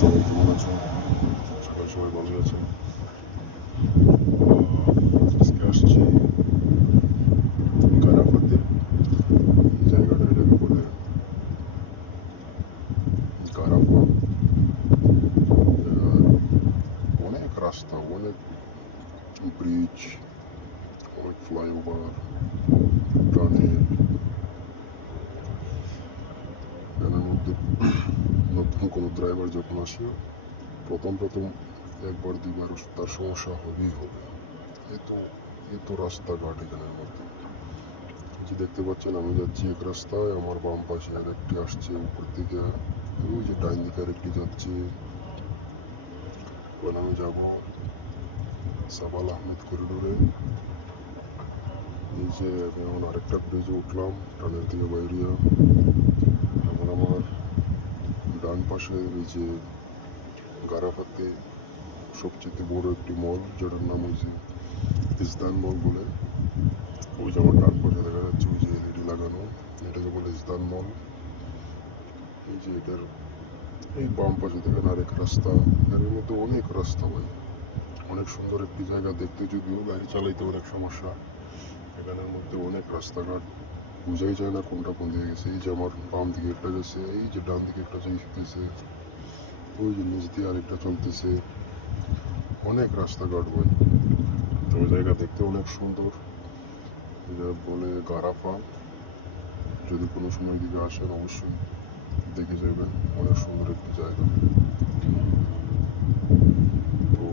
সবাই কেমন আছো? সবাই সবাই ভালো আছে। আজকে আসছি গারাফাতে। এই জায়গাটা এটাকে বলে গারাফা। অনেক রাস্তা, অনেক ব্রিজ, অনেক ফ্লাইওভার, টানেল। এর মধ্যে নতুন কোনো ড্রাইভার যখন আসে, প্রথম প্রথম একবার দুইবার তার সমস্যা হবেই হবে। এত রাস্তাঘাট এখানের মধ্যে। যে দেখতে পাচ্ছেন, আমি যাচ্ছি এক রাস্তায়, আমার বাম পাশে আর একটি আসছে উপর দিকে, ওই যে ডাইন দিকে আরেকটি যাচ্ছে। এবার আমি যাব সাবাল আহমেদ করিডোরে। এই যে আমি এখন আরেকটা ব্রিজে উঠলাম টানেল থেকে বাইরিয়া। এখন আমার ডান পাশে এই যে গারাফাতে সবচেয়ে বড় একটি মল, যেটার নাম হয়েছে ইসদান মল বলে। ওই যে আমার ডান পাশে দেখা যাচ্ছে ওই যে এলইডি লাগানো, এটাকে বলে ইসদান মল। এই যে এটার এই বাম পাশে দেখেন আরেক রাস্তা। এর মধ্যে অনেক রাস্তা ভাই, অনেক সুন্দর একটি জায়গা দেখতে, যদিও গাড়ি চালাইতে অনেক সমস্যা। এখানের মধ্যে অনেক রাস্তাঘাট, বোঝাই যায় না কোনটা কোন দিকে গেছে। এই যে আমার বাম দিকে একটা গেছে, এই যে ডান দিকে একটা যাইতেছে, ওই যে নিচ দিয়ে আরেকটা চলতেছে। অনেক রাস্তাঘাট ভাই, তবে জায়গা দেখতে অনেক সুন্দর। এটা বলে গারাফা। যদি কোনো সময় দিকে আসেন অবশ্যই দেখে যাবেন, অনেক সুন্দর একটি জায়গা। তো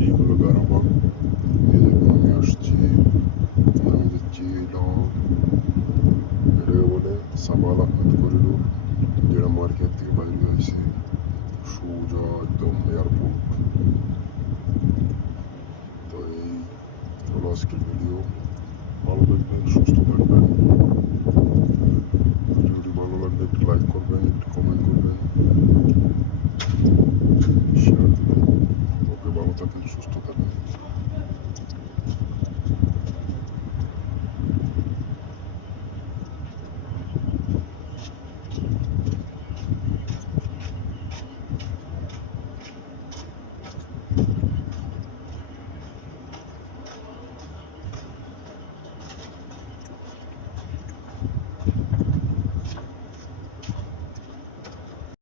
এই হলো গারাফা। এই যে আমি আসছি, আমি যাচ্ছি এটাকে বলে সাবাল আহমেদ করিডোর, যেটা মার্কেট থেকে বাইরে হয়েছে সোজা একদম এয়ারপোর্ট। তো এই হলো আজকের ভিডিও। ভালো থাকবেন, সুস্থ